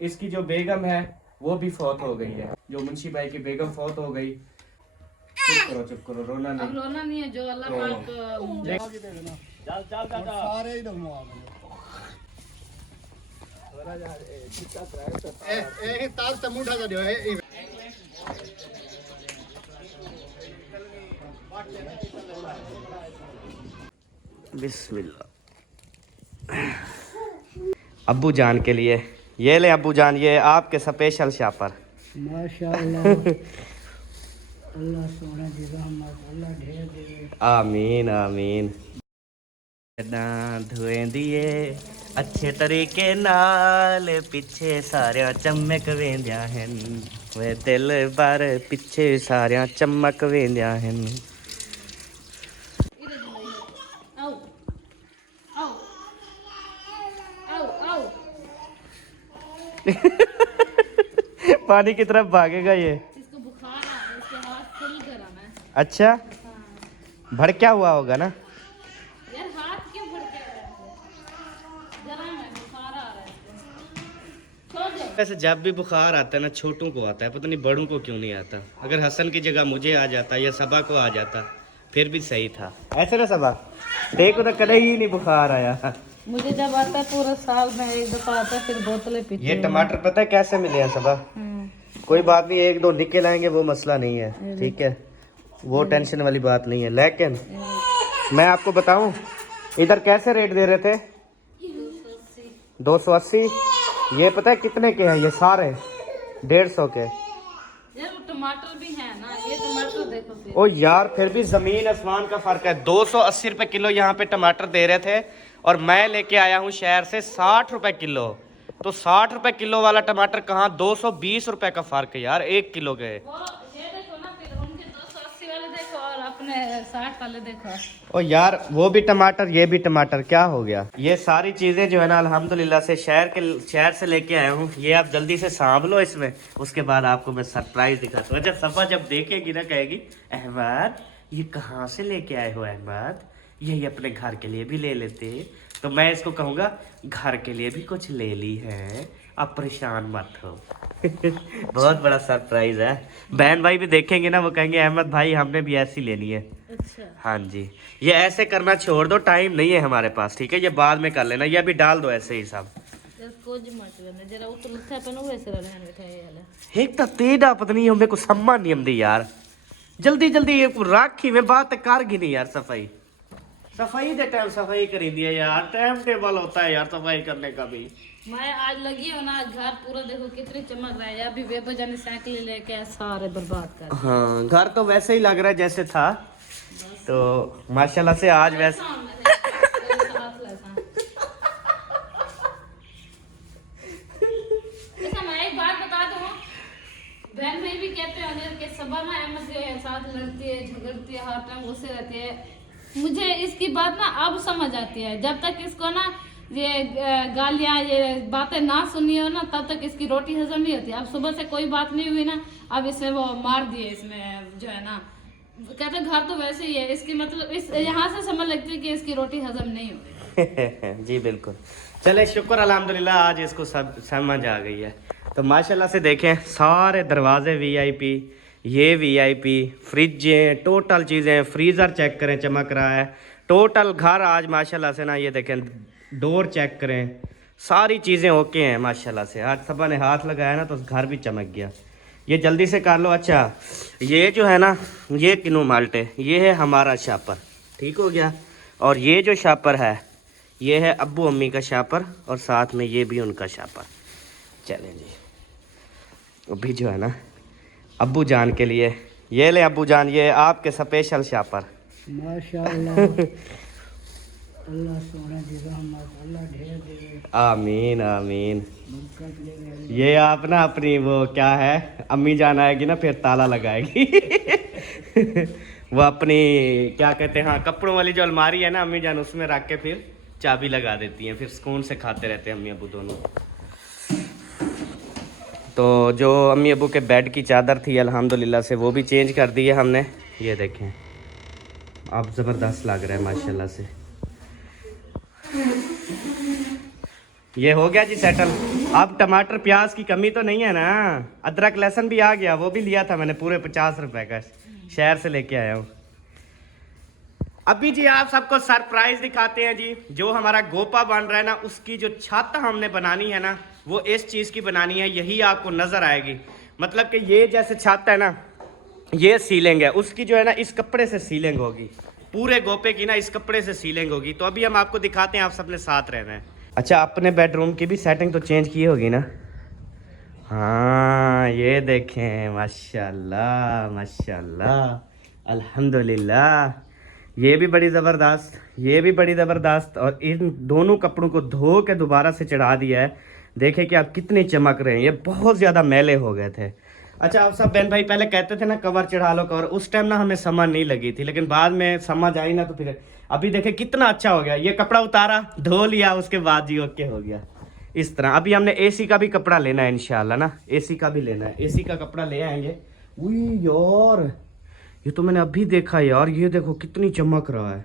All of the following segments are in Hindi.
इसकी जो बेगम है वो भी फौत हो गई है। जो मुंशी भाई की बेगम फौत हो गई। चुप करो रोना नहीं। अब रोना नहीं है, जो अल्लाह पाक सारे ही लोग तार से मुंडा जो है बिस्मिल्लाह। अब्बू जान के लिए ये ले अब्बू जान, ये आपके स्पेशल शापर। माशाअल्लाह। अल्लाह सोने दी रहमत अल्लाह ढेर दे। आमीन आमीन। धुए दिए अच्छे तरीके नाल पिछे सारिया चमक वेंदिया हैं। वे दिल बार पिछे सारिया चमक वेंदिया हैं। आओ आओ आओ आओ। पानी की तरफ भागेगा ये। इसको बुखार आ रहा है, इसके हाथ फुल गरम है। अच्छा, हाँ। भड़का हुआ होगा ना। यार हाथ क्यों भड़के हुए हैं? गरम है, बुखार आ रहा है इसको। छोड़ दो। वैसे जब भी बुखार आता है ना, छोटों को आता है, पता नहीं बड़ों को क्यों नहीं आता। अगर हसन की जगह मुझे आ जाता या सबा को आ जाता फिर भी सही था। ऐसे ना सबा, देखो तो कदे ही नहीं बुखार आया। मुझे जब आता है पूरा साल में एक दफा आता है, फिर बोतलें पीती ये हूँ। टमाटर पता है कैसे मिले हैं सबा? कोई बात नहीं, एक दो निकल आएंगे वो मसला नहीं है, ठीक है, वो टेंशन वाली बात नहीं है। लेकिन मैं आपको बताऊं, इधर कैसे रेट दे रहे थे? 280। ये पता है कितने के हैं? ये सारे 150 के। यार वो टमाटर भी है ना, ये टमाटर देखो फिर। ओ यार, फिर भी जमीन आसमान का फर्क है। 280 रुपए किलो यहाँ पे टमाटर दे रहे थे और मैं लेके आया हूँ शहर से 60 रुपए किलो। तो 60 रुपए किलो वाला टमाटर कहाँ, 220 रुपए का फर्क है यार 1 किलो के। वो ये देखो ना, फिर उनके 280 वाले देखो और अपने 60 वाले देखो। ओ यार, वो भी टमाटर ये भी टमाटर, क्या हो गया? ये सारी चीजें जो है ना अल्हम्दुलिल्लाह से शहर से लेके आया हूँ। ये आप जल्दी से सांभ लो इसमें, उसके बाद आपको मैं सरप्राइज दिखाता हूँ। जब सफा जब देखेगी ना कहेगी, अहमद ये कहाँ से लेके आए हो अहमद, यही अपने घर के लिए भी ले लेते। तो मैं इसको कहूँगा घर के लिए भी कुछ ले ली है, आप परेशान मत हो। बहुत बड़ा सरप्राइज है। बहन भाई भी देखेंगे ना, वो कहेंगे अहमद भाई हमने भी ऐसी लेनी है। अच्छा हाँ जी, ये ऐसे करना छोड़ दो, टाइम नहीं है हमारे पास, ठीक है? ये बाद में कर लेना, ये अभी डाल दो ऐसे ही सब। यार कुछ मत करना, जरा उतलता पन वैसे रहने बैठा है यार। एक तो तेरा पता नहीं हमें को सम्मान नहीं आती यार। जल्दी जल्दी ये राखी में बात कर गी नहीं यार। सफाई सफाई दे टाइम सफाई करी दी है यार, टाइम टेबल होता है यार सफाई करने का भी। मैं आज लगी हूँ ना, घर पूरा देखो कितनी चमक रहा है। अभी बेबजा ने साइकिल लेके सारे बर्बाद कर। हाँ, घर तो वैसे ही लग रहा है जैसे था। तो माशाल्लाह से आज वैसे एक बात बता दूं, बहन भाई भी कहते हैं कि सबा ना अहमद के साथ लड़ती है, झगड़ती है, हर टाइम गुस्से रहती है। मुझे इसकी बात ना अब समझ आती है। जब तक इसको ना ये गालियां ये बातें ना सुनी हो ना, तब तक इसकी रोटी हजम नहीं होती। अब सुबह से कोई बात नहीं हुई ना, अब इसमें वो मार दिए, इसमें जो है ना कहते घर तो वैसे ही है इसकी, मतलब इस यहाँ से समझ लगती है कि इसकी रोटी हजम नहीं हुई। जी बिल्कुल। चले शुक्र अल्हम्दुलिल्लाह आज इसको सब समझ आ गई है। तो माशाल्लाह से देखें सारे दरवाजे वीआईपी, ये वीआईपी, फ्रिजें, टोटल चीज़ें, फ्रीज़र चेक करें चमक रहा है। टोटल घर आज माशाल्लाह से ना, ये देखें डोर चेक करें, सारी चीज़ें ओके हैं माशाल्लाह से। आज सबा ने हाथ लगाया ना तो घर भी चमक गया। ये जल्दी से कर लो। अच्छा, ये जो है ना, ये किनू माल्टे, ये है हमारा शापर, ठीक हो गया। और ये जो शापर है ये है अब्बू अम्मी का शापर, और साथ में ये भी उनका शापर। चलें जी, अभी जो है ना अब्बू जान के लिए ये ले अब्बू जान, ये आपके स्पेशल शापर। माशाअल्लाह। अल्लाह सोने दी रहमत अल्लाह ढेर दे। आमीन आमीन। बरकत ले। ये आप ना अपनी वो क्या है, अम्मी जान आएगी ना फिर ताला लगाएगी। वो अपनी क्या कहते हैं, हाँ, कपड़ों वाली जो अलमारी है ना अम्मी जान, उसमें रख के फिर चाबी लगा देती हैं, फिर सुकून से खाते रहते हैं अम्मी अबू दोनों। तो जो अम्मी अबू के बेड की चादर थी अल्हम्दुलिल्लाह से वो भी चेंज कर दी है हमने। ये देखें अब ज़बरदस्त लग रहा है माशाल्लाह से। ये हो गया जी सेटल। अब टमाटर प्याज की कमी तो नहीं है ना, अदरक लहसुन भी आ गया, वो भी लिया था मैंने पूरे 50 रुपए का, शहर से लेके आया हूँ। अभी जी आप सबको सरप्राइज दिखाते हैं जी। जो हमारा गोपा बन रहा है ना, उसकी जो छत हमने बनानी है ना, वो इस चीज़ की बनानी है, यही आपको नज़र आएगी। मतलब कि ये जैसे छत है ना, ये सीलिंग है, उसकी जो है ना इस कपड़े से सीलिंग होगी, पूरे गोपे की ना इस कपड़े से सीलिंग होगी। तो अभी हम आपको दिखाते हैं, आप सबने साथ रहना है। अच्छा, अपने बेडरूम की भी सेटिंग तो चेंज की होगी ना? हाँ, ये देखें, माशाल्लाह माशाल्लाह, अल्हम्दुलिल्लाह। ये भी बड़ी ज़बरदस्त, ये भी बड़ी ज़बरदस्त। और इन दोनों कपड़ों को धो के दोबारा से चढ़ा दिया है। देखें कि आप कितने चमक रहे हैं, ये बहुत ज़्यादा मैले हो गए थे। अच्छा, आप सब बहन भाई पहले कहते थे ना कवर चढ़ा लो कवर, उस टाइम ना हमें समझ नहीं लगी थी, लेकिन बाद में समझ आई ना, तो फिर अभी देखें कितना अच्छा हो गया। ये कपड़ा उतारा, धो लिया, उसके बाद जी ओके हो गया इस तरह। अभी हमने एसी का भी कपड़ा लेना है इंशाल्लाह ना, एसी का भी लेना है, एसी का कपड़ा ले आएंगे। उई यार, ये तो मैंने अभी देखा यार, ये देखो कितनी चमक रहा है।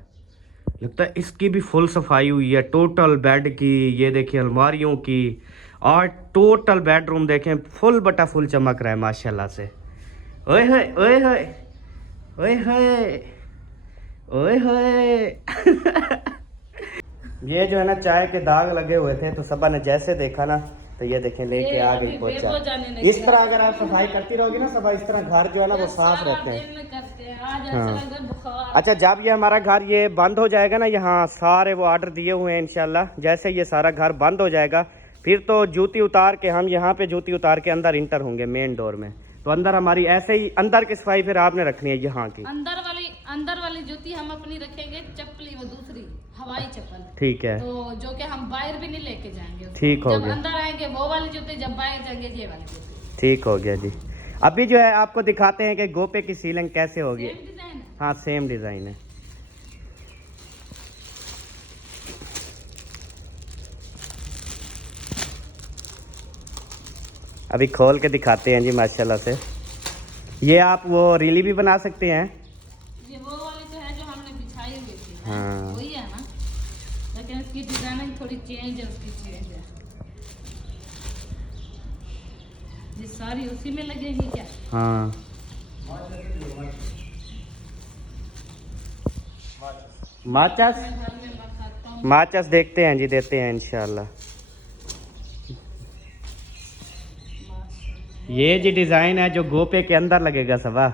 लगता है इसकी भी फुल सफाई हुई है, टोटल बेड की, ये देखिए अलमारियों की, और टोटल बेडरूम देखें फुल बटा फुल चमक रहा है माशाल्लाह से। ओए होए ओए होए ओए होए ओए होए। ये जो है ना चाय के दाग लगे हुए थे, तो सबा ने जैसे देखा ना, तो ये देखें लेके आ गई पोछा। इस तरह अगर आप सफाई करती रहोगी ना सबा, इस तरह घर जो है ना वो साफ रहते हैं। हाँ। अच्छा, जब ये हमारा घर ये बंद हो जाएगा ना, यहाँ सारे वो ऑर्डर दिए हुए हैं इंशाल्लाह, जैसे ये सारा घर बंद हो जाएगा, फिर तो जूती उतार के हम यहाँ पे जूती उतार के अंदर इंटर होंगे मेन डोर में। तो अंदर हमारी ऐसे ही अंदर की सफाई फिर आपने रखनी है यहाँ की। अंदर वाली जूती हम अपनी रखेंगे, चप्पली वो दूसरी हवाई चप्पल, ठीक है, तो जो कि हम बाहर भी नहीं लेके जाएंगे। ठीक हो जब गया, अंदर आएंगे वो वाली जूती, जब बाहर जाएंगे ये वाली जूती। ठीक हो गया जी। अभी जो है आपको दिखाते हैं कि गोपे की सीलिंग कैसे होगी। सेम डिजाइन है। हाँ, सेम डिजाइन है। अभी खोल के दिखाते हैं जी माशाल्लाह से। ये आप वो रीली भी बना सकते हैं। ये वो वाली जो है जो हमने बिछाई हुई थी, हाँ, वही है ना, लेकिन इसकी डिजाइनिंग थोड़ी चेंज है, उसकी चेंज है। ये सारी उसी में लगेगी क्या? हाँ, माचस माचस देखते हैं जी, देते हैं इंशाल्लाह। ये जी डिजाइन है जो गोपे के अंदर लगेगा सबा,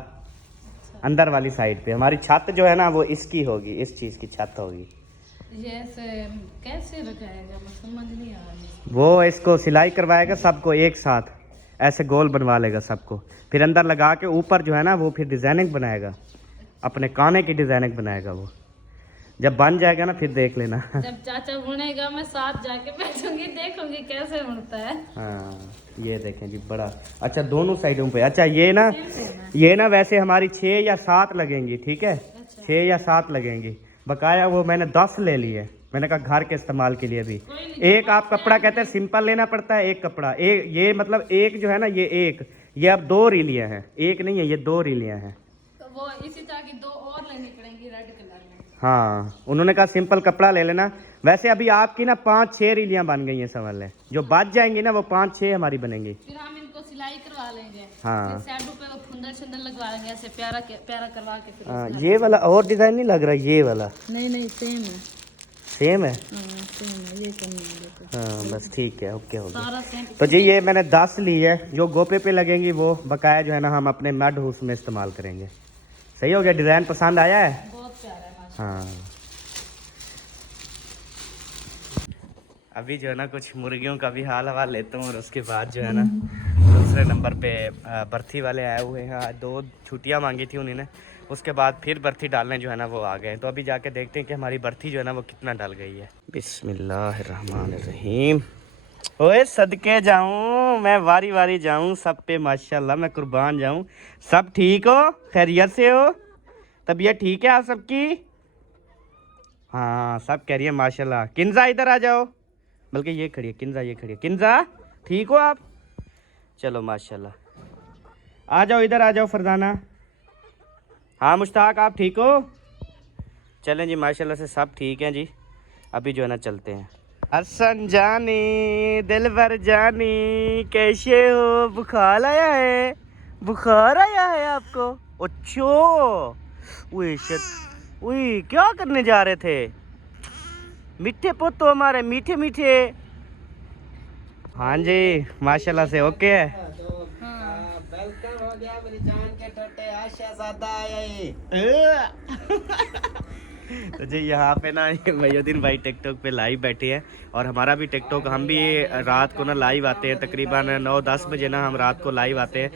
अंदर वाली साइड पे। हमारी छत जो है ना वो इसकी होगी, इस चीज की छत होगी। ये ऐसे कैसे लगाएगा, मैं समझ नहीं आ रही। वो इसको सिलाई करवाएगा सबको एक साथ, ऐसे गोल बनवा लेगा सबको, फिर अंदर लगा के ऊपर जो है ना वो फिर डिजाइनिंग बनाएगा, अपने काने की डिजाइनिंग बनाएगा। वो जब बन जाएगा ना फिर देख लेना। जब चाचा बुनेगा मैं साथ जाके बैठूंगी, देखूंगी कैसे बुनता है। हाँ, ये देखें जी बड़ा अच्छा दोनों साइडों पे। अच्छा, ये ना वैसे हमारी 6 या 7 लगेंगी, ठीक है, 6 या 7 लगेंगी बकाया। वो मैंने 10 ले लिए, मैंने कहा घर के इस्तेमाल के लिए भी। एक आप कपड़ा कहते हैं सिंपल लेना पड़ता है, एक कपड़ा एक, ये मतलब एक जो है ना ये अब 2 रीलियाँ हैं, एक नहीं है, ये 2 रीलियाँ हैं। तो वो इसी तरह की 2 और लेनी पड़ेंगी रेड कलर में। हाँ, उन्होंने कहा सिंपल कपड़ा ले लेना। वैसे अभी आपकी ना 5-6 रीलियाँ बन गई हैं, समझ लें। जो बच जाएंगी ना वो 5-6 हमारी बनेंगी। फिर हम इनको सिलाई करवा लेंगे। हाँ, फिर साइडों पे वो फुंदर शुंदर लगवा लेंगे, ऐसे प्यारा प्यारा करवा के। फिर हाँ, ये वाला और डिजाइन नहीं लग रहा, ये वाला नहीं सेम है। सेम है। सेम है, ये कम है। हाँ, बस ठीक है, ओके हो गया। सारा सेम। तो जी ये मैंने 10 ली है, जो गोपे पे लगेंगी वो बकाया जो है ना हम अपने मड हाउस में इस्तेमाल करेंगे। सही हो गया, डिज़ाइन पसंद आया है? बहुत प्यारा है माशाल्लाह। हाँ, अभी जो है ना कुछ मुर्गियों का भी हाल हवाल लेता हूँ, और उसके बाद जो है ना दूसरे नंबर पे बर्थी वाले आए हुए हैं। आज 2 छुट्टियाँ मांगी थी उन्होंने, उसके बाद फिर बर्थी डालने जो है ना वो आ गए। तो अभी जाके देखते हैं कि हमारी बर्थी जो है ना वो कितना डल गई है। बिस्मिल्लाहिर्रहमानिर्रहीम। ओए सदके जाऊं मैं, वारी वारी जाऊं सब पे माशाल्लाह, मैं कुर्बान जाऊं। सब ठीक हो, खैरियत से हो, तबीयत ठीक है आप सबकी? हाँ, सब कह रही है माशाल्लाह। किंजा इधर आ जाओ, बल्कि ये खड़ी है किंजा, ये खड़ी है किंजा, ठीक हो आप? चलो माशाल्लाह, आ जाओ इधर आ जाओ फरजाना। हाँ मुश्ताक, आप ठीक हो? चलें जी, माशाल्लाह से सब ठीक हैं जी। अभी जो है ना चलते हैं। हसन जानी दिलबर जानी कैसे हो, बुखार आया है? बुखार आया है आपको? अच्छो उई क्या करने जा रहे थे? मीठे पुत तो हमारे मीठे मीठे। हाँ जी माशाल्लाह से ओके है। वेलकम हो गया मेरी जान के टोटे आशा ज़्यादा आया। तो जी यहाँ पे ना मयूद्दीन भाई टिकटॉक पे लाइव बैठे हैं और हमारा भी टिकटॉक, हम भी रात को ना लाइव आते हैं तकरीबन 9-10 बजे ना हम रात को लाइव आते हैं।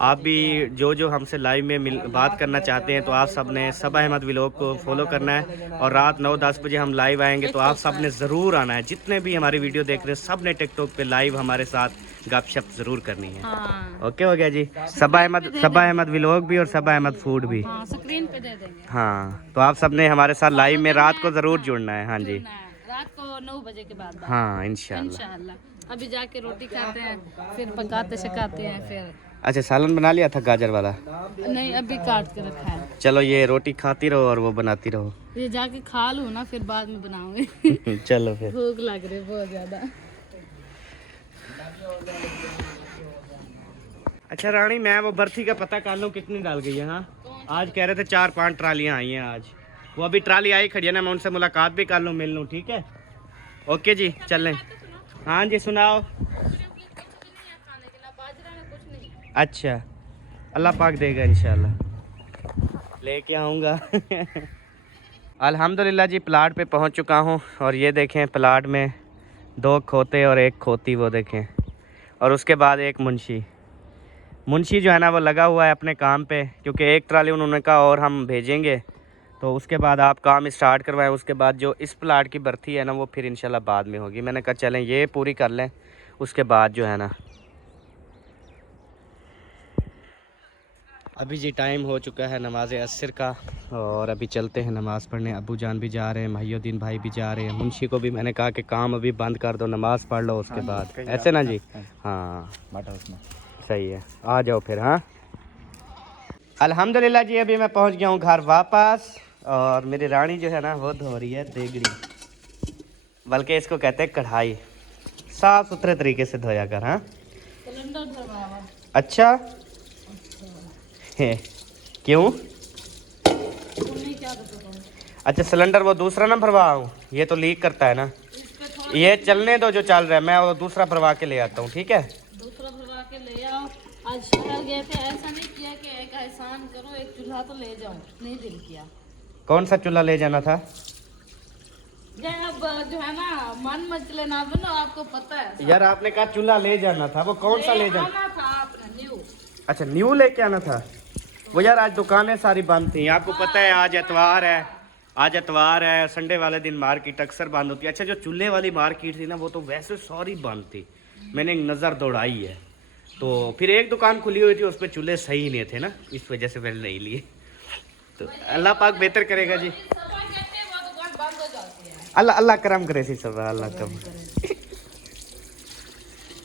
आप भी जो हमसे लाइव में बात करना चाहते हैं तो आप सब ने सबा अहमद व्लॉग को फॉलो करना है और रात 9-10 बजे हम लाइव आएंगे तो आप सब ने ज़रूर आना है। जितने भी हमारी वीडियो देख रहे हैं सब ने टिकटॉक पे लाइव हमारे साथ गपशप ज़रूर करनी है। हाँ। ओके हो गया जी। सबा अहमद व्लॉग भी और सबा अहमद फूड भी। हाँ, स्क्रीन पे दे देंगे। हाँ तो आप सब ने हमारे साथ लाइव में रात को ज़रूर जुड़ना है। हाँ जी रात को 9 बजे के बाद। हाँ इंशाल्लाह। इंशाल्लाह अभी जाके रोटी खाते हैं फिर पकाते शकाते हैं फिर। अच्छा सालन बना लिया था गाजर वाला? नहीं अभी काट के रखा है। चलो ये रोटी खाती रहो और वो बनाती रहो। ये जाके खा लूँ ना फिर बाद में बनाऊंगी। चलो फिर। भूख लग रही है बहुत ज्यादा। अच्छा रानी मैं वो बर्फी का पता कर लूँ कितनी डाल गई है? हाँ आज कह रहे थे 4-5 ट्रालियाँ आई हैं आज। वो अभी ट्राली आई खड़ी है ना, मैं उनसे मुलाकात भी कर लूँ, मिल लूँ। ठीक है ओके जी चल लें। हाँ जी सुनाओ। अच्छा अल्लाह पाक देगा इंशाल्लाह, लेके आऊँगा। अल्हम्दुलिल्लाह जी प्लाट पे पहुँच चुका हूँ और ये देखें प्लाट में 2 खोते और 1 खोती, वो देखें, और उसके बाद एक मुंशी जो है ना वो लगा हुआ है अपने काम पे, क्योंकि 1 ट्राली उन्होंने कहा और हम भेजेंगे तो उसके बाद आप काम स्टार्ट करवाएं। उसके बाद जो इस प्लाट की बर्थी है ना वो फिर इंशाल्लाह बाद में होगी। मैंने कहा चलें ये पूरी कर लें उसके बाद जो है ना। अभी जी टाइम हो चुका है नमाज असर का और अभी चलते हैं नमाज़ पढ़ने। अबू जान भी जा रहे हैं, महीउद्दीन भाई भी जा रहे हैं। मुंशी को भी मैंने कहा कि काम अभी बंद कर दो, नमाज़ पढ़ लो उसके बाद, ऐसे ना जी? हाँ सही है, आ जाओ फिर। हाँ अल्हम्दुलिल्लाह जी अभी मैं पहुंच गया हूं घर वापस और मेरी रानी जो है ना वो धो रही है देगड़ी, बल्कि इसको कहते हैं कढ़ाई। साफ सुथरे तरीके से धोया कर। हाँ अच्छा है क्यों? अच्छा सिलेंडर वो दूसरा ना भरवाऊँ, ये तो लीक करता है ना। ये चलने दो जो चल रहा है, मैं वो दूसरा भरवा के ले आता हूँ। ठीक है दूसरा भरवा के ले आओ। आज शहर गए थे, ऐसा नहीं किया कि एक एहसान करो एक चूल्हा तो ले जाऊं, नहीं दिल किया। कौन सा चूल्हा ले जाना था? अब जो है ना मन मचले ना बनो, आपको पता है यार आपने कहा चूल्हा ले जाना था, वो कौन सा ले जाना था आपने? न्यू। अच्छा न्यू लेके आना था वो। यार आज दुकानें सारी बंद थी, आपको पता है आज एतवार है, आज एतवार है, संडे वाले दिन मार्केट अक्सर बंद होती है। अच्छा जो चूल्हे वाली मार्केट थी ना वो तो वैसे सारी बंद थी, मैंने एक नज़र दौड़ाई है तो फिर एक दुकान खुली हुई थी उस पर चूल्हे सही नहीं थे ना, इस वजह से मैंने नहीं लिए। तो अल्लाह पाक बेहतर करेगा जी। अल्लाह अल्लाह करम करे सी सब, अल्लाह करम।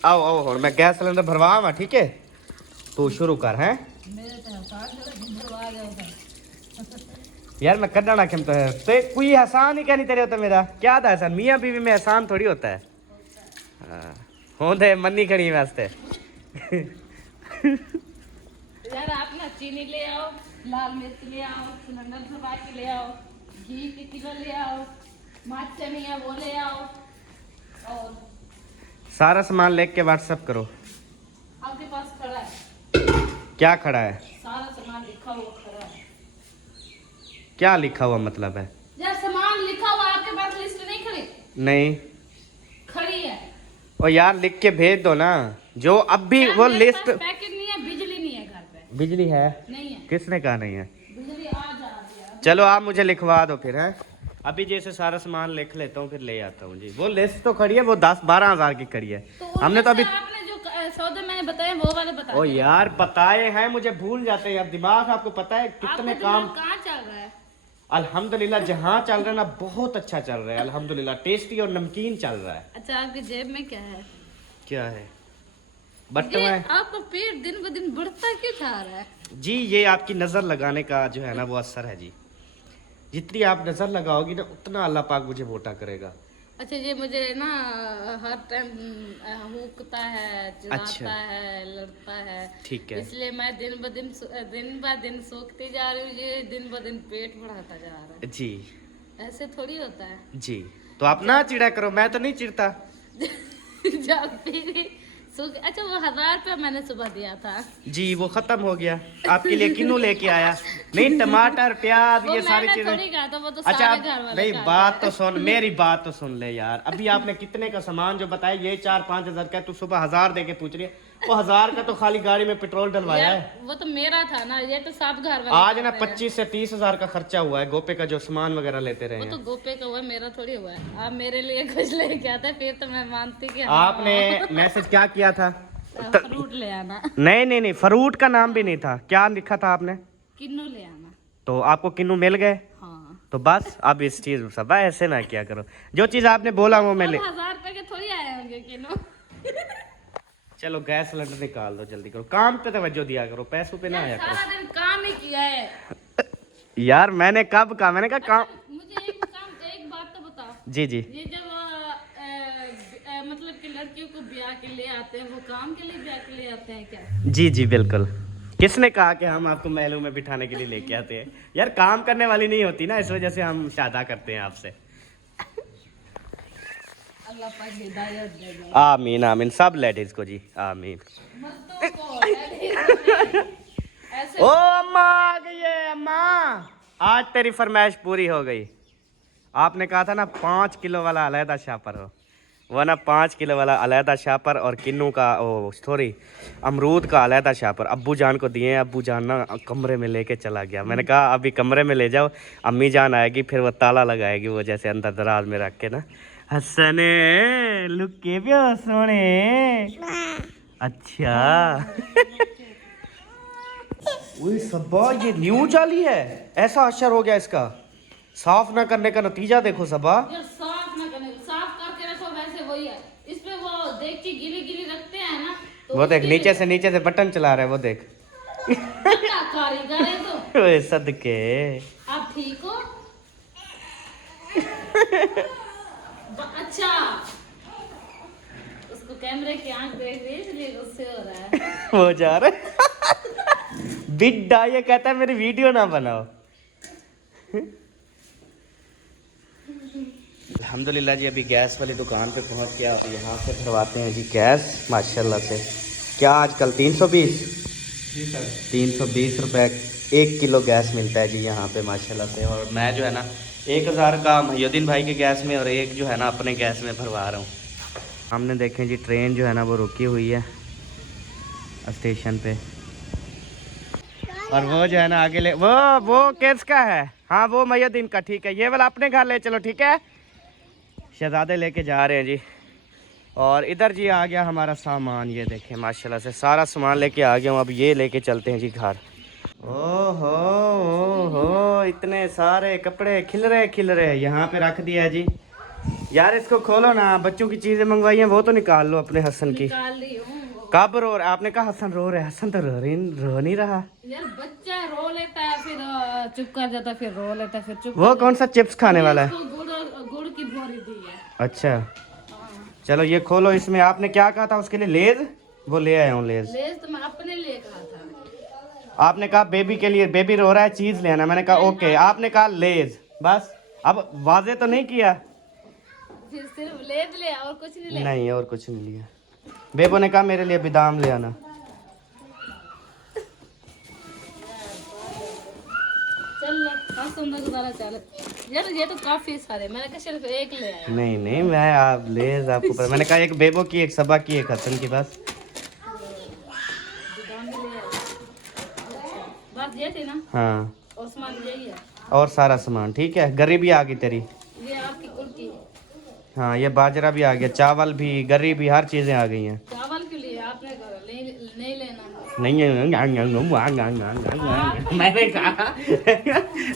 आओ आओ और मैं गैस सिलेंडर भरवा। ठीक है तो शुरू कर। हैं यार मैं कढ़ना ना खेम तो है तो कोई एहसान ही क्या नहीं तेरे होता मेरा, क्या था एहसान? मियाँ बीवी में एहसान थोड़ी होता है। हाँ होंदे मन्नी खड़ी वास्ते। यार आप ना चीनी ले आओ, लाल मिर्च ले आओ, सिलेंडर भरवा के ले आओ, घी के किलो ले आओ, माचा नहीं है वो ले आओ, और सारा सामान लेके के व्हाट्सएप करो। आपके पास खड़ा है? क्या खड़ा है? सारा सामान लिखा हुआ खड़ा है। क्या लिखा हुआ मतलब है? यार सामान लिखा हुआ आपके पास लिस्ट नहीं खड़ी? नहीं खड़ी है। और यार लिख के भेज दो ना, जो अब भी वो लिस्ट। पैकेट नहीं है, बिजली नहीं है घर पे। बिजली है? नहीं है। किसने कहा नहीं है? बिजली आ जा रही है। चलो आप मुझे लिखवा दो फिर। है अभी जैसे सारा सामान लिख लेता हूँ फिर ले आता हूँ जी। वो लिस्ट तो खड़ी है, वो 10-12 हज़ार की खड़ी है। तो हमने तो अभी आपने जो सौदे मैंने बताए वो वाले बताए। ओ यार बताए हैं, मुझे भूल जाते हैं यार, दिमाग आपको पता है कितने काम। कहाँ चल रहा है? अल्हम्दुलिल्लाह जहाँ चल रहा है ना बहुत अच्छा चल रहा है अल्हम्दुलिल्लाह, टेस्टी और नमकीन चल रहा है। अच्छा आपकी जेब में क्या है? क्या है? बट ये में आपका पेट दिन ब दिन बढ़ता क्यों जा रहा है? जी ये आपकी नज़र लगाने का जो है ना वो असर है जी। जितनी आप नज़र लगाओगी ना उतना अल्लाह पाक मुझे मोटा करेगा। अच्छा ये मुझे ना हर टाइम हुकता है, चिढ़ाता अच्छा। है, लड़ता है। ठीक है। इसलिए मैं दिन ब दिन सूखती जा रही हूँ, ये दिन ब दिन पेट बढ़ाता जा रहा है। जी ऐसे थोड़ी होता है। जी, तो आप ना चिढ़ा करो, मैं तो नहीं चिढ़ता। जब भी अच्छा वो 1000 रुपया मैंने सुबह दिया था। जी वो खत्म हो गया, आपके लिए किन्नू लेके आया। नहीं टमाटर प्याज वो ये सारी मैंने चीजें। थोड़ी कहा था, वो तो अच्छा सारे घर वाले नहीं खाते बात हैं। तो सुन, मेरी बात तो सुन ले यार। अभी आपने कितने का सामान जो बताया, ये 4-5 हजार का, तू सुबह 1000 दे के पूछ रही है। वो 1000 का तो खाली गाड़ी में पेट्रोल डलवाया यार, है। वो तो मेरा था ना, ये तो सब घर वाले आज ना खाते हैं। 25 से 30 हजार का खर्चा हुआ है गोपे का, जो सामान वगैरह लेते रहे वो तो हैं। गोपे का हुआ है, मेरा थोड़ी हुआ है। आप मेरे लिए कुछ लेके आते फिर तो मैं मानती कि हाँ, आपने मैसेज क्या किया था? फ्रूट ले आना, नहीं नहीं नहीं, फ्रूट का नाम भी नहीं था। क्या लिखा था आपने? किन्नू ले आना। तो आपको किन्नू मिल गए? हाँ। तो बस अब इस चीज सब ऐसे ना किया करो, जो चीज आपने बोला वो मैं ले। 1000 रुपए के थोड़ी आए होंगे किन्नू। चलो गैस सिलेंडर निकाल दो, जल्दी करो, काम पे तवज्जो दिया करो, पैसों पे ना आया सारा दिन काम ही किया है। करो। यार मैंने कब कहा? मैंने कहा काम। मुझे एक बात तो बताओ। जी जी। ये जब मतलब कि लड़कियों को ब्याह के लिए आते हैं, वो काम के लिए ब्याह के लिए आते हैं क्या? जी जी बिल्कुल। किसने कहा कि हम आपको महलों में बिठाने के लिए लेके आते हैं? यार काम करने वाली नहीं होती ना, इस वजह से हम शादा करते हैं आपसे। अल्लाह पाक हिदायत दे दे। आमीन आमीन, सब लेडीज को जी आमीन। मर्दों को ऐसे ओ अम्मा आ गई है। अम्मा आज तेरी फरमाइश पूरी हो गई। आपने कहा था ना 5 किलो वाला अलहदा शापर हो, वो ना 5 किलो वाला अलहदा शापर और किन्नू का ओ सॉरी अमरूद का अलहदा शापर अब्बू जान को दिए। अब्बू जान ना कमरे में लेके चला गया। मैंने कहा अभी कमरे में ले जाओ, अम्मी जान आएगी फिर वो ताला लगाएगी, वो जैसे अंदर दराज में रख के ना। हसने लुके भी हो सोने। अच्छा वही सबा, ये न्यू जाली है, ऐसा असर हो गया इसका। साफ ना करने का नतीजा देखो सबा। यार साफ ना करने, साफ करके रखो, वैसे वही है। इस पे वो देख के गिली गिली रखते हैं ना, तो वो देख उसके नीचे से बटन चला रहा है, वो देख। क्या कारीगर है तो। ओए सदके। आप ठीक हो? अच्छा, उसको कैमरे की आंख देख रही है इसलिए गुस्से हो रहा है। वो जा रहा है। बिड्डा ये कहता है मेरी वीडियो ना बनाओ। अल्हम्दुलिल्लाह जी, अभी गैस वाली दुकान पे पहुंच गया। अब यहाँ से भरवाते हैं जी गैस माशाल्लाह से। क्या आजकल 320 320 रुपए 1 किलो गैस मिलता है जी यहाँ पे माशाल्लाह से। और मैं जो है ना 1000 का महिउद्दीन भाई के गैस में और एक जो है ना अपने गैस में भरवा रहा हूँ। हमने देखें जी ट्रेन जो है ना वो रुकी हुई है स्टेशन पे, और वो जो है ना आगे ले वो किसका है? हाँ वो महिउद्दीन का, ठीक है। ये वाला अपने घर ले चलो, ठीक है। शहजादे लेके जा रहे हैं जी। और इधर जी आ गया हमारा सामान, ये देखें माशाल्लाह से सारा सामान लेके आ गया हूँ। अब ये लेके चलते हैं जी घर। ओहो इतने सारे कपड़े खिल रहे यहाँ पे रख दिया है जी। यार इसको खोलो ना, बच्चों की चीजें मंगवाई हैं वो तो निकाल लो अपने हसन की। निकाल ली हूँ। कब रो रहा? आपने कहा हसन रो रहा है, हसन तो रो नहीं रहा। यार बच्चा रो लेता है, फिर चुप कर जाता है, फिर रो लेता है, फिर चुप वो कर कौन सा चिप्स खाने वाला है? उसको गुड़ की बोरी दी है। अच्छा चलो ये खोलो। इसमें आपने क्या कहा था उसके लिए? लेज? वो ले आया हूँ लेज। लेज तो मैं अपने लिए कहा था। आपने कहा बेबी के लिए, बेबी रो रहा है चीज लेना। मैंने कहा ओके। आपने कहा लेज, बस। अब वाजे तो नहीं किया। फिर सिर्फ लेज ले और कुछ नहीं ले। नहीं और कुछ नहीं लिया। बेबो ने कहा मेरे लिए बादाम ले आना। चल सुंदर गुजारा चल। यार ये तो काफी सारे, मैंने कहा सिर्फ एक ले आया। नहीं नहीं मैं आप लेज आपको पर मैंने कहा एक बेबो की, एक सबा की, एक हसन की, बस। बादाम भी ले आया। बस ये थी ना, हाँ और सामान यही है। और सारा सामान ठीक है। गरी भी आ गई तेरी। ये आपकी कुर्ती है। हाँ ये बाजरा भी आ गया, चावल भी, गरी भी, हर चीजें आ गई हैं। चावल के लिए आपने नहीं लेना।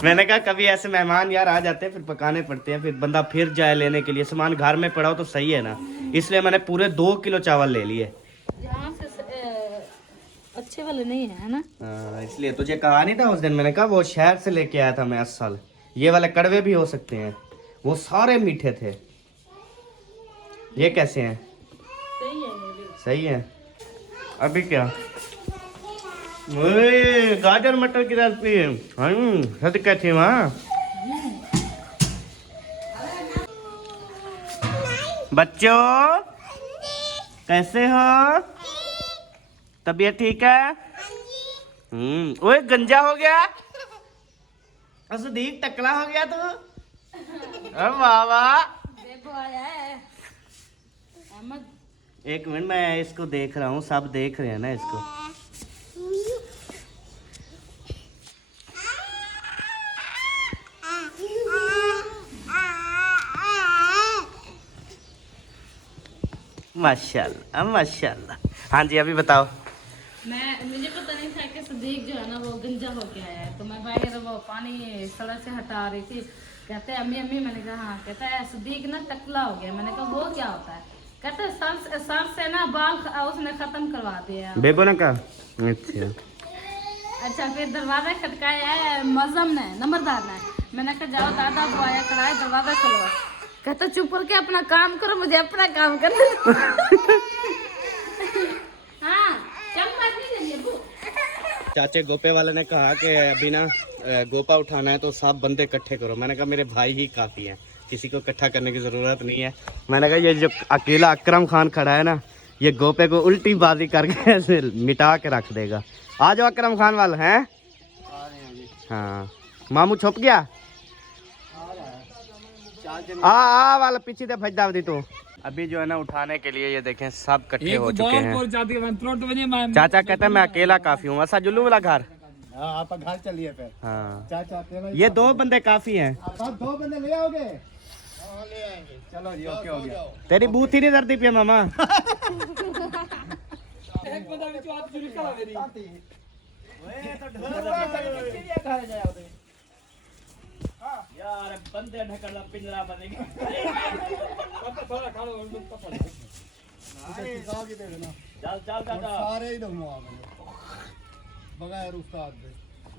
मैंने कहा कभी ऐसे मेहमान यार आ जाते हैं फिर पकाने पड़ते हैं, फिर बंदा फिर जाए लेने के लिए। सामान घर में पड़ा हो तो सही है ना, इसलिए मैंने पूरे 2 किलो चावल ले लिए। यहाँ से अच्छे वाले नहीं है ना। इसलिए तुझे कहा नहीं था उस दिन, मैंने कहा वो शहर से लेके आया था मैं असल। ये वाले कड़वे भी हो सकते हैं, वो सारे मीठे थे। ये कैसे हैं? सही है ये भी। सही है। अभी क्या? ओए, गाजर मटर की रेसिपी सद कैसे वहाँ? बच्चों कैसे हो? तबीयत ठीक है? ओए गंजा हो गया। असदीक टकला हो गया तू। अरे वाह वाह। देखो आया है अहमद। एक मिनट मैं इसको देख रहा हूँ, सब देख रहे हैं ना इसको। माशाल्लाह माशाल्लाह। हाँ जी अभी बताओ। मुझे पता नहीं था कि सदीक जो है ना वो गंजा होके आया है, तो मैं बाहर वो पानी सड़क से हटा रही थी। कहते हैं अम्मी अम्मी, मैंने कहा हाँ। कहता है सदीक ना टकला हो गया। मैंने कहा वो क्या होता है? कहते हैं सर से ना बाल उसने खत्म करवा दिया। बेबो ने कहा अच्छा। अच्छा फिर दरवाजा खटकाया है मजम ने, नंबरदार ने। मैंने कहा जाओ दादा वो आया कराए, दरवाजा खुलवा। कहता चुप करके अपना काम करो, मुझे अपना काम करना। हाँ चल बात नहीं करनी अब्बू। चाचे गोपे वाले ने कहा कि अभी ना गोपा उठाना है तो सब बंदे इकट्ठे करो। मैंने कहा मेरे भाई ही काफ़ी हैं, किसी को इकट्ठा करने की ज़रूरत नहीं है। मैंने कहा ये जो अकेला अकरम खान खड़ा है ना, ये गोपे को उल्टी बाजी करके ऐसे मिटा के रख देगा। आ जाओ अकरम खान वाले हैं। हाँ मामू छुप गया। आ वाला पीछे दे भज दी तो। अभी जो है ना उठाने के लिए ये देखें सब इकट्ठे हो चुके हैं। चाचा कहता है मैं अकेला काफी हूँ। ऐसा जुल्लू वाला घर। आप घर चलिए फिर। हाँ चाचा अकेला ये 2 बंदे काफी हैं। आप 2 बंदे ले आओगे? हाँ ले आएंगे। चलो जी ओके हो गया। तेरी बूथ ही नहीं दर्दी पिया मामा। यार बंदे ढकला पिंजरा बनेगा। चल चल चाचा सारे ही दम बगैर उस्ताद दे।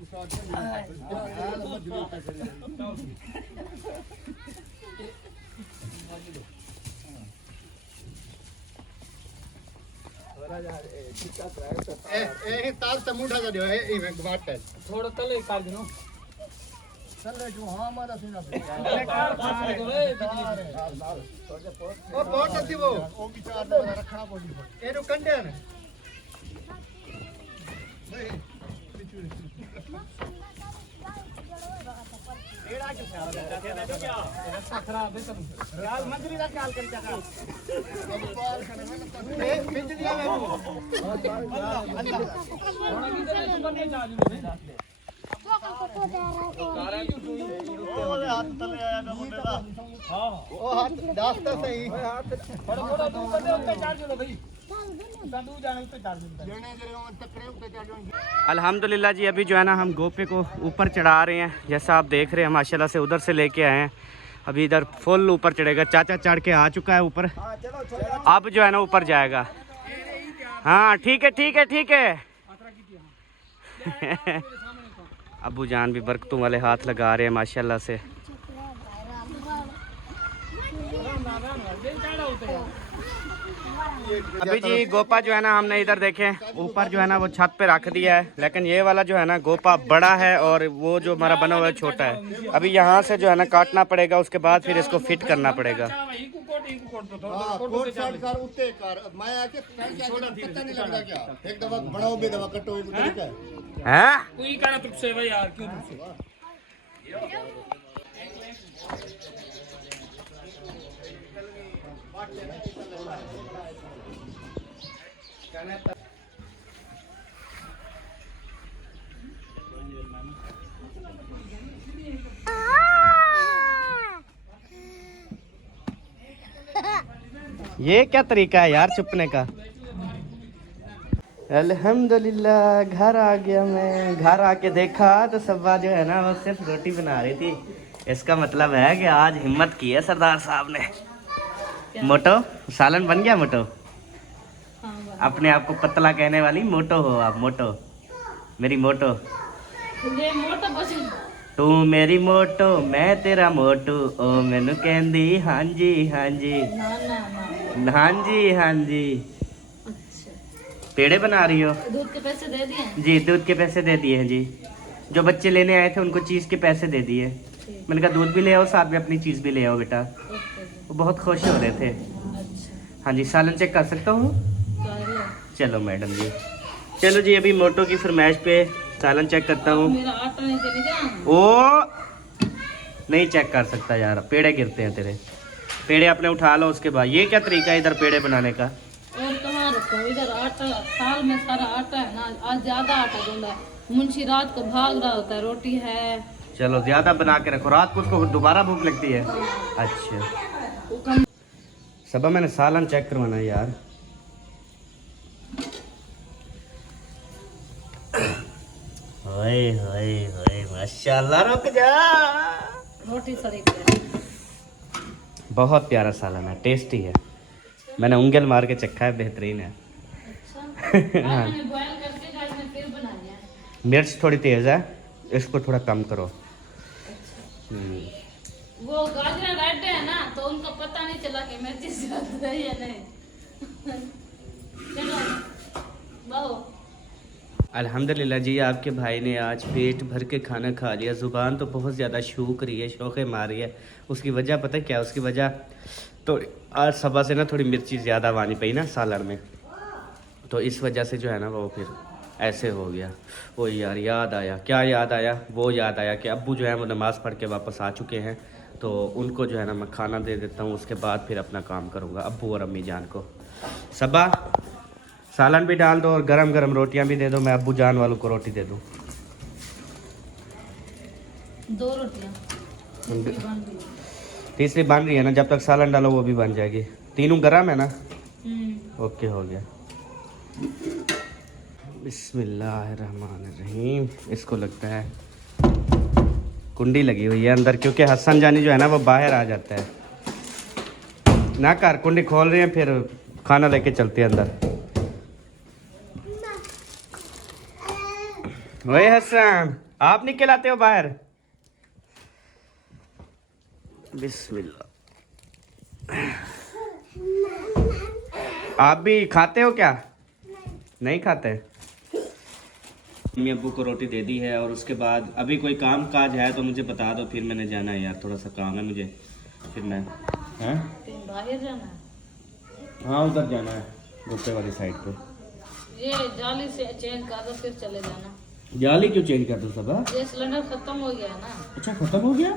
उस्ताद ए ताल तमुठा का दियो ए बात है थोड़ा तले काट दो चले जो हां मारा सीना पे ओ बहुत जल्दी वो ओ की चार रखना पड़ी ए रो कंडे ने एड़ा के क्या खराब है सब यार मंजरी का ख्याल कर चाचा ए बिजली में अल्हम्दुलिल्लाह जी अभी जो है ना हम गोपे को ऊपर चढ़ा रहे हैं। जैसा आप देख रहे हैं माशाल्लाह से उधर से लेके आए हैं। अभी इधर फुल ऊपर चढ़ेगा। चाचा चढ़ के आ चुका है ऊपर। अब जो है ना ऊपर जाएगा। हाँ ठीक है ठीक है ठीक है। अबू जान भी बरकतों वाले हाथ लगा रहे हैं माशाल्लाह से। अभी जी गोपा जो है ना हमने इधर देखे ऊपर जो है ना वो छत पे रख दिया है, लेकिन ये वाला जो है ना गोपा बड़ा है और वो जो हमारा बना हुआ है छोटा है। अभी यहाँ से जो है ना काटना पड़ेगा, उसके बाद फिर इसको फिट करना पड़ेगा। ये क्या तरीका है यार छुपने का। अल्हम्दुलिल्लाह घर आ गया मैं। घर आके देखा तो सब्बा जो है ना वो सिर्फ रोटी बना रही थी। इसका मतलब है कि आज हिम्मत की है सरदार साहब ने। मोटो सालन बन गया मोटो। अपने आप को पतला कहने वाली मोटो हो आप। मोटो मेरी मोटो। ये मोटो तू मेरी मोटो मैं तेरा मोटू ओ मैनू कहंदी हाँ जी हाँ जी ना ना ना। हाँ जी हाँ जी। अच्छा, पेड़े बना रही हो? दूध के पैसे दे दिए? जी दूध के पैसे दे दिए हैं जी। जो बच्चे लेने आए थे उनको चीज़ के पैसे दे दिए। ठीक, मैंने कहा दूध भी ले आओ साथ में अपनी चीज़ भी ले आओ बेटा। ओके जी। वो बहुत खुश हो रहे थे। अच्छा, हाँ जी सालन चेक कर सकता हूँ? कर लो। चलो मैडम जी। चलो जी अभी मोटो की फरमाइश पे सालन चेक करता हूँ। मेरा आटा नहीं चले गया। ओ नहीं चेक कर सकता यार, पेड़े गिरते हैं तेरे। पेड़े अपने उठा लो उसके बाद। ये क्या तरीका है इधर पेड़े बनाने का? और कहाँ रखो, इधर आटा साल में सारा आटा है ना, आज ज्यादा आटा गूंदा है। मुंशी रात को भाग रहा होता है, रोटी है। चलो ज्यादा बना के रखो, रात को उसको दोबारा भूख लगती है। अच्छा वो कम। सबा मैंने सालन चेक करवाना है यार। हाय हाय हाय माशाल्लाह। रुक जा। रोटी सड़ी है। बहुत प्यारा सालन है, टेस्टी है। मैंने उंगल मार के चखा है, बेहतरीन है। अच्छा, आज मैंने बॉयल करके आज मैं फिर बना लिया। मिर्च थोड़ी तेज है, इसको थोड़ा कम करो। वो गाजर रेड है ना, तो उनको पता नहीं चला कि मिर्ची ज्यादा है या नहीं। चलो बहु। अल्हम्दुलिल्लाह जी आपके भाई ने आज पेट भर के खाना खा लिया। ज़ुबान तो बहुत ज़्यादा शूक रही है, शौक़े मार रही है। उसकी वजह पता है क्या? उसकी वजह तो आज सुबह से ना थोड़ी मिर्ची ज़्यादा वानी पई ना सालन में, तो इस वजह से जो है ना वो फिर ऐसे हो गया। ओ यार याद आया, क्या याद आया? वो याद आया कि अब्बू जो है वो नमाज़ पढ़ के वापस आ चुके हैं, तो उनको जो है ना मैं खाना दे देता हूँ, उसके बाद फिर अपना काम करूँगा अब्बू और अम्मी जान को। सबा सालन भी डाल दो और गरम गरम रोटियां भी दे दो, मैं अब्बू जान वालों को रोटी दे दूँ। 2 रोटियां। तीसरी बन रही है ना, जब तक सालन डालो वो भी बन जाएगी। तीनों गरम है ना? ओके हो गया। बिस्मिल्लाहिर्रहमानिर्रहीम। इसको लगता है कुंडी लगी हुई है अंदर, क्योंकि हसन जानी जो है ना वो बाहर आ जाता है ना। कर कुंडी खोल रहे हैं, फिर खाना लेके चलते हैं अंदर। ओए हसन, आप निकल आते हो बाहर? बिस्मिल्लाह। आप भी खाते हो क्या? नहीं खाते? मम्मी अब्बू को रोटी दे दी है, और उसके बाद अभी कोई काम काज है तो मुझे बता दो, फिर मैंने जाना है यार, थोड़ा सा काम है मुझे, फिर मैं। हैं? बाहर जाना है। हाँ उधर जाना है, गुप्ते वाली साइड पे। ये जाली से चेंज कर दो, फिर चले जाना। जाली क्यों चेंज कर दो सबा? ये सिलेंडर खत्म हो गया है ना, अच्छा खत्म हो गया?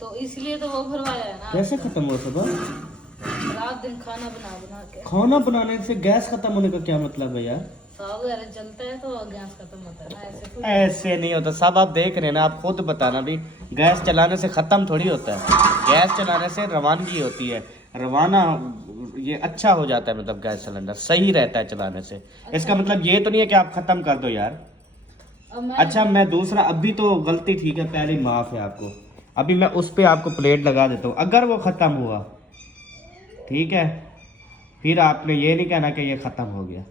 तो इसलिए तो वो भरवाया है ना। कैसे खत्म हुआ सबा? रात दिन खाना बना बना के। खाना बनाने से गैस खत्म होने का क्या मतलब है यार? साग वगैरह जलता है तो गैस खत्म होता है ना, ऐसे कुछ। ऐसे नहीं होता सब, आप देख रहे हैं ना, आप खुद बताना भी। गैस चलाने से ख़त्म थोड़ी होता है, गैस चलाने से रवानगी होती है, रवाना ये अच्छा हो जाता है, मतलब गैस सिलेंडर सही रहता है चलाने से। इसका मतलब ये तो नहीं है कि आप ख़त्म कर दो यार। अच्छा मैं दूसरा, अभी तो गलती ठीक है, पहले माफ़ है आपको। अभी मैं उस पर आपको प्लेट लगा देता हूँ, अगर वो ख़त्म हुआ ठीक है, फिर आपने ये नहीं कहना कि ये ख़त्म हो गया।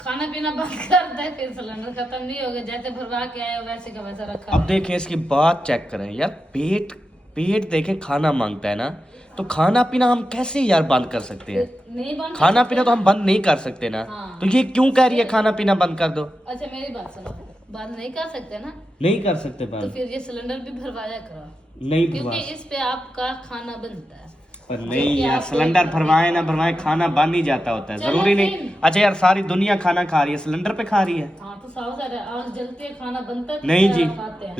खाना पीना बंद कर दे, फिर सिलेंडर खत्म नहीं हो गया, जैसे भरवा के आए हो वैसे का वैसा रखा अब है। देखें इसकी बात चेक करें यार, पेट पेट देखें खाना मांगता है ना, तो खाना पीना हम कैसे यार बंद कर सकते हैं? नहीं बंद खाना पीना तो हम बंद नहीं कर सकते ना। हाँ। तो ये क्यों कह रही है खाना पीना बंद कर दो? अच्छा मेरी बात सुनो, बंद नहीं कर सकते ना, नहीं कर सकते तो बंद, फिर ये सिलेंडर भी भरवाया करो, नहीं क्योंकि भरवा। इस पे आपका खाना बनता है। पर नहीं यार, सिलेंडर भरवाए ना भरवाए खाना बन ही जाता होता है, चलो जरूरी नहीं। फिर। अच्छा यार सारी दुनिया खाना खा रही है, सिलेंडर पे खा रही है? हाँ तो साफ सारे आग जलती है, खाना बनता है, तो नहीं क्या जी, खाते हैं।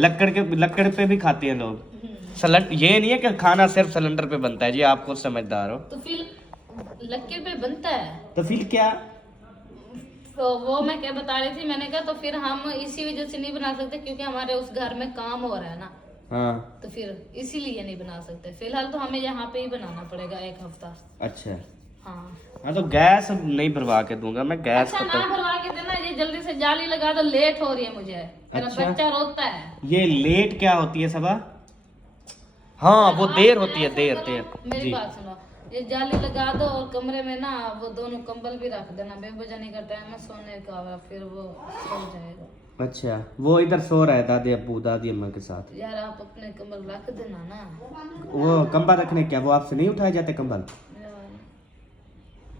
लकड़ पे भी खाते हैं लोग। सिलेंडर ये नहीं है कि खाना सिर्फ सिलेंडर पे बनता है जी, आप खुद समझदार हो। तो फिर लकड़ पे बनता है, तो फिर क्या? तो वो मैं क्या बता रही थी, मैंने कहा तो फिर हम इसी वजह से नहीं बना सकते क्योंकि हमारे उस घर में काम हो रहा है ना, हाँ तो फिर इसीलिए नहीं बना सकते। फिलहाल तो हमें यहाँ पे ही बनाना पड़ेगा 1 हफ्ता। अच्छा हाँ हाँ, तो गैस नहीं भरवा के दूंगा मैं, गैस अच्छा ना भरवा के देना, ये जल्दी से जाली लगा दो, लेट हो रही है मुझे, मेरा अच्छा। बच्चा रोता है। ये लेट क्या होती है सबा? हाँ वो देर होती है, देर ऐसा देर करो, मेरी जी। बात सुनो, ये जाली लगा दो और कमरे में ना वो दोनों कंबल भी रख देना, बेबजाने का टाइम है सोने का, फिर वो सो जाएगा। अच्छा, वो इधर सो रहा है दादी अब्बू दादी अम्मा के साथ। यार आप अपने कमर रख देना ना। वो कंबल रखने क्या, वो आपसे नहीं उठाए जाते कंबल?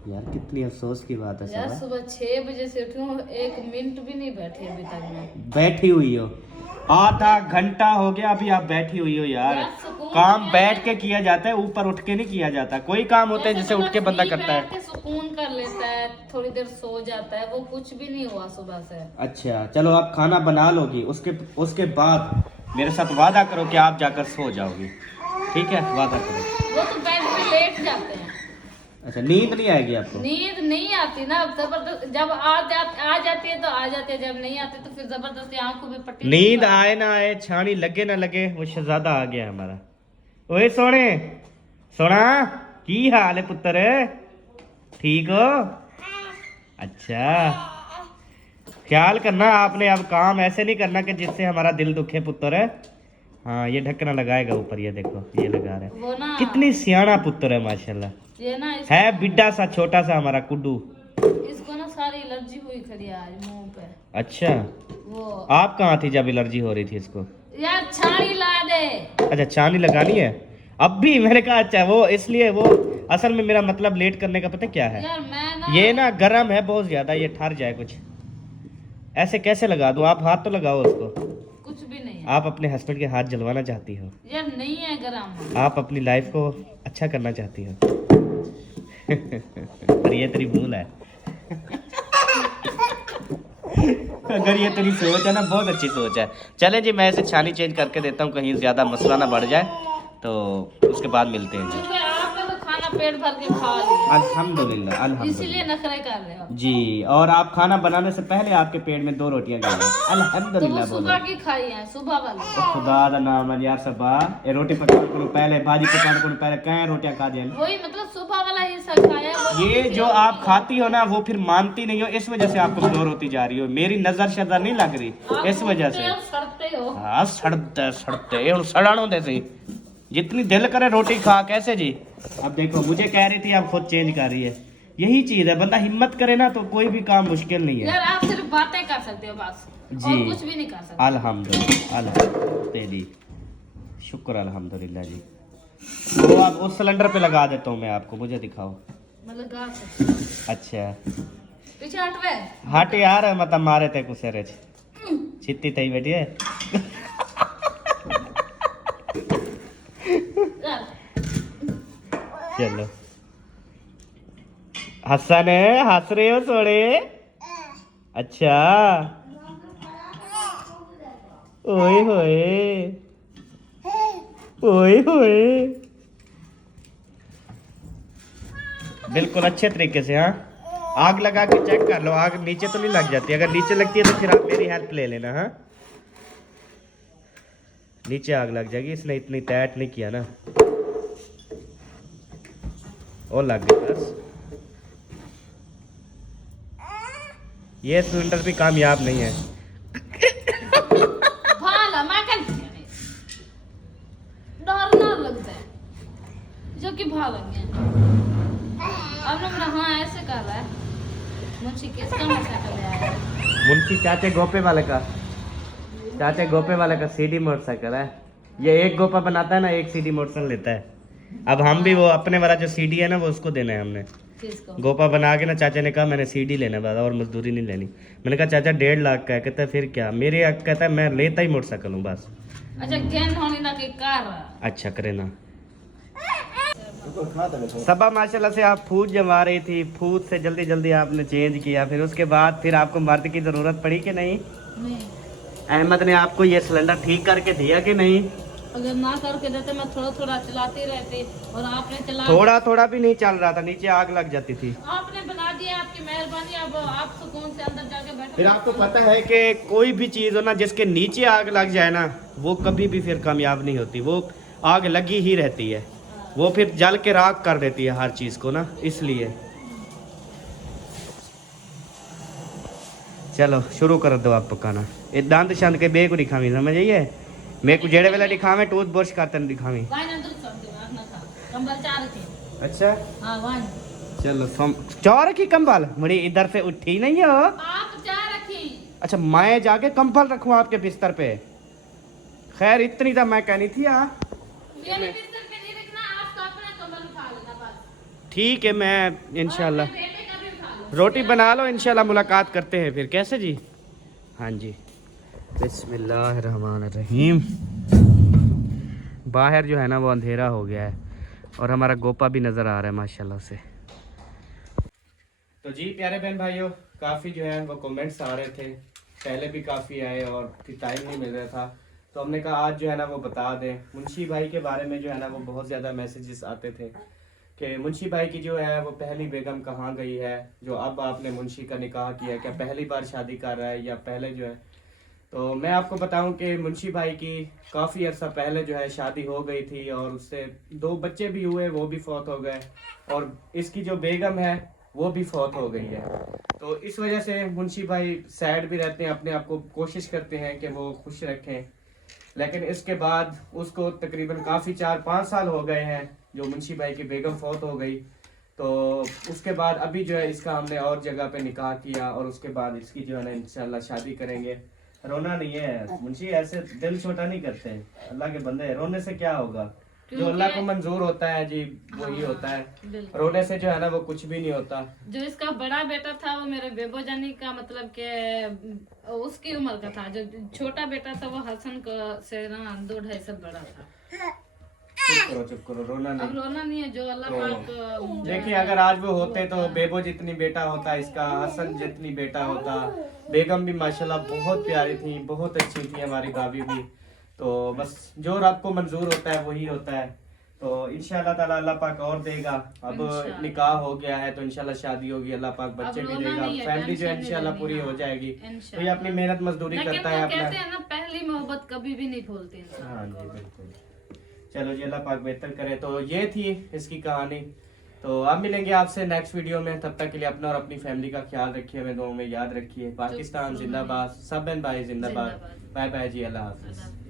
यार कितनी अफसोस की बात है। यार सुबह 6 बजे से उठी हूँ, 1 मिनट भी नहीं बैठी अभी तक मैं। बैठी हुई हो, आधा घंटा हो गया अभी आप बैठी हुई हो यार। काम बैठ के किया जाता है, ऊपर उठ के नहीं किया जाता। कोई काम होते हैं जैसे उठ के बंदा करता है, सुकून कर लेता है, थोड़ी देर सो जाता है, वो कुछ भी नहीं हुआ सुबह से। अच्छा चलो, आप खाना बना लोगी, उसके बाद मेरे साथ वादा करो कि आप जाकर सो जाओगी, ठीक है? वादा करो। वो तो बेड पे लेट जाते हैं। अच्छा, नींद नहीं आएगी आपको? नींद नहीं आती ना, जबरदस्त जब आ जाती है तो आ जाती है, जब नहीं आती तो फिर जबरदस्ती आंखों में पट्टी। नींद आए ना आए, छानी लगे ना लगे, वो शहजादा आ गया हमारा। ओए सोने, सोना की हाल है पुत्र, ठीक हो? अच्छा, ख्याल करना आपने, अब काम ऐसे नहीं करना कि जिससे हमारा दिल दुखे पुत्र। हाँ, ये ढक्कना लगाएगा ऊपर, ये देखो ये लगा रहा है। वो ना कितनी सियाना पुत्र है माशाल्लाह। ये ना है बिड्डा सा छोटा सा हमारा कुड्डू। इसको ना सारी एलर्जी हुई खड़ी है आज मुंह पे। अच्छा, वो आप कहाँ थी जब एलर्जी हो रही थी इसको? यार छानी ला दे। अच्छा, छानी लगानी है अब भी? मैंने कहा अच्छा, वो इसलिए वो असल में मेरा मतलब लेट करने का पता क्या है यार मैं ना, ये ना गर्म है बहुत ज्यादा, ये ठर जाए कुछ। ऐसे कैसे लगा दूं? आप हाथ तो लगाओ उसको। कुछ भी नहीं है। आप अपने हस्बैंड के हाथ जलवाना चाहती हो? यार नहीं है गरम। आप अपनी लाइफ को अच्छा करना चाहती हो? पर ये तेरी भूल है। अगर ये तेरी सोच है ना, बहुत अच्छी सोच है। चलें जी, मैं इसे छानी चेंज करके देता हूँ, कहीं ज्यादा मसला ना बढ़ जाए, तो उसके बाद मिलते हैं जी। क्योंकि आपने तो खाना पेट भर के खा लिया, अल्हम्दुलिल्लाह अल्हम्दुलिल्लाह इसीलिए नखरे कर रहे हो जी। और आप खाना बनाने से पहले आपके पेट में 2 रोटियां गई हैं। तो वो अल्हम्दुलिल्लाह बोलो। सुबह की खाई है, सुबह वाली। खुदा दा नाम है यार सबा, ये रोटी पकाने को पहले, भाजी पकाने को पहले कई रोटियां खा दिया। वही मतलब सुबह वाला हिस्सा खाया वो। ये जो आप खाती हो ना, वो फिर मानती नहीं हो, इस वजह से आप कमजोर होती जा रही हो। मेरी नजर शजर नहीं लग रही, आप इस वजह से। सड़ते हो। हाँ, सड़ते हूँ, सड़ानो जैसे जितनी दिल करे रोटी खा। कैसे जी? अब देखो, मुझे कह रही थी, आप खुद चेंज कर रही है। यही चीज है, बंदा हिम्मत करे ना तो कोई भी काम मुश्किल नहीं है यार। आप सिर्फ बातें कर सकते हो बस, जी। और कुछ भी नहीं कर सकते। अल्हम्दुलिल्लाह तेरी शुक्र, अल्हम्दुलिल्लाह जी। वो आप उस सिलेंडर पे लगा देता हूँ मैं आपको, मुझे दिखाओ। मतलब गा सकते। अच्छा, पीछे हटवे। हट यार, मतलब मारे थे कुछ रे छित्ती तई बैठी है। चलो, हसन हंस रहे हो सोड़े? अच्छा, ओए होए ओए होए, बिल्कुल अच्छे तरीके से। हाँ, आग लगा के चेक कर लो, आग नीचे तो नहीं लग जाती। अगर नीचे लगती है तो फिर आप मेरी हेल्प ले लेना। हाँ, नीचे आग लग जाएगी, इसने इतनी टाइट नहीं किया ना। और लग गई बस। ये सिलेंडर भी कामयाब नहीं है। भाला मैं डर लगता है जो कि भाग गया। अब ना मेरा हाँ ऐसे कर रहा है। मुझे किसका मोटरसाइकिल है? मुंशी चाचे गोपे वाले का, चाचे गोपे वाले का सीडी मोटरसाइकिल है। ये एक गोपा बनाता है ना, एक सीडी मोटरसाइकिल लेता है। अब हम भी वो अपने वाला जो सीडी है ना, वो उसको देना है हमने। किसको? गोपा बना के ना, चाचा ने कहा मैंने सीडी लेना है और मजदूरी नहीं लेनी। मैंने कहा चाचा 1.5 लाख का है। कहता है फिर क्या, मेरे कहता है मैं लेता ही मोटरसाइकिल हूँ बस। अच्छा ज्ञान होने ना के कार। अच्छा करे ना। सबा माशाल्लाह से आप फूड जमा रही थी, फूड से जल्दी जल्दी आपने चेंज किया, फिर उसके बाद फिर आपको मर्द की ज़रूरत पड़ी कि नहीं? नहीं। अहमद ने आपको ये सिलेंडर ठीक करके दिया कि नहीं? अगर ना करके देते मैं थोड़ा थोड़ा चलाती रहती, और आपने चला थोड़ा थोड़ा भी नहीं चल रहा था, नीचे आग लग जाती थी। आपने बना दिया, आपकी मेहरबानी। अब आप सुकून से अंदर जाके बैठो। फिर आपको पता है कि कोई भी चीज़ हो ना, जिसके नीचे आग लग जाए ना, वो कभी भी फिर कामयाब नहीं होती। वो आग लगी ही रहती है, वो फिर जल के राख कर देती है हर चीज़ को ना, इसलिए। चलो शुरू कर दो आप पकाना। ये दांत शांत के बे को दिखावी, समझ आइए? मेरे को जेड़े वाला दिखावे, टूथ ब्रश करते नहीं दिखावी। वाइन अंदर कर दो, आप ना खा। कंबल चार रखी। अच्छा हाँ वाइन। चलो, चौर की कंबल मुड़ी इधर से उठी नहीं हो। आप चार रखी। अच्छा मैं जाके कंबल रखूँ आपके बिस्तर पे? खैर इतनी तो मैं कहनी थी। हाँ मेरे बिस्तर पे नहीं रखना, आप तो अपना कमर उठा लेना बस। ठीक है, मैं इंशाल्लाह और अपने बेटे का भी उठा लो। रोटी बना लो, इंशाल्लाह मुलाकात करते हैं फिर। कैसे जी? हाँ जी। बिस्मिल्लाहिर्रहमानिर्रहीम। बाहर जो है ना वो अंधेरा हो गया है और हमारा गोपा भी नज़र आ रहा है माशाल्लाह से। तो जी प्यारे बहन भाइयों, काफ़ी जो है वो कमेंट्स आ रहे थे, पहले भी काफ़ी आए और फिर टाइम नहीं मिल रहा था, तो हमने कहा आज जो है ना वो बता दें। मुंशी भाई के बारे में जो है ना वो बहुत ज़्यादा मैसेजेस आते थे कि मुंशी भाई की जो है वो पहली बेगम कहाँ गई है, जो अब आपने मुंशी का निकाह किया, क्या पहली बार शादी कर रहा है या पहले जो है। तो मैं आपको बताऊं कि मुंशी भाई की काफ़ी अर्सा पहले जो है शादी हो गई थी और उससे 2 बच्चे भी हुए, वो भी फौत हो गए, और इसकी जो बेगम है वो भी फौत हो गई है। तो इस वजह से मुंशी भाई सैड भी रहते हैं, अपने आप को कोशिश करते हैं कि वो खुश रखें। लेकिन इसके बाद उसको तकरीबन काफ़ी 4-5 साल हो गए हैं जो मुंशी भाई की बेगम फौत हो गई। तो उसके बाद अभी जो है इसका हमने और जगह पे निकाह किया और उसके बाद इसकी जो है ना इंशाल्लाह शादी करेंगे। रोना नहीं है मुंशी, ऐसे दिल छोटा नहीं करते, अल्लाह के बंदे, रोने से क्या होगा? जो अल्लाह को मंजूर होता है जी वही होता है, बिल्कुल। रोने से जो है ना वो कुछ भी नहीं होता। जो इसका बड़ा बेटा था वो मेरे बेबो जानी का मतलब के उसकी उम्र का था, जो छोटा बेटा था वो हसन का से ना 2-2.5 साल बड़ा था। चुप करो, रोना अब नहीं। रोना नहीं है, जो अल्लाह पाक देखिए अगर आज वो होते तो बेबो जितनी बेटा होता इसका, हसन जितनी बेटा होता, बेगम भी माशाल्लाह बहुत प्यारी थी, बहुत अच्छी थी हमारी भाभी भी। तो बस जो रब को मंजूर होता है वही होता है। तो इंशाल्लाह ताला अल्लाह पाक और देगा। अब इंशाल्लाह। निकाह हो गया है तो इंशाल्लाह शादी होगी, अल्लाह पाक बच्चे अब भी रोना देगा, नहीं है, फैमिली जो है टेंशन नहीं इंशाल्लाह लेनी, पूरी हाँ। हो जाएगी। तो इंशाल्लाह। ये अपनी मेहनत मजदूरी लेकिन करता वो है अपना। कहते हैं ना, पहली मोहब्बत कभी भी नहीं भूलती इंसान हाँ जी को। बिल्कुल। चलो जी अल्लाह पाक बेहतर करे। तो ये थी इसकी कहानी। तो अब मिलेंगे आपसे नेक्स्ट वीडियो में, तब तक के लिए अपना और अपनी फैमिली का ख्याल रखिए, हमें दुआओं में याद रखिए। पाकिस्तान जिंदाबाद, सब बहन भाई जिंदाबाद। जिंदाबाद। बाय बाय जी, अल्लाह हाफिज। अल्लाह।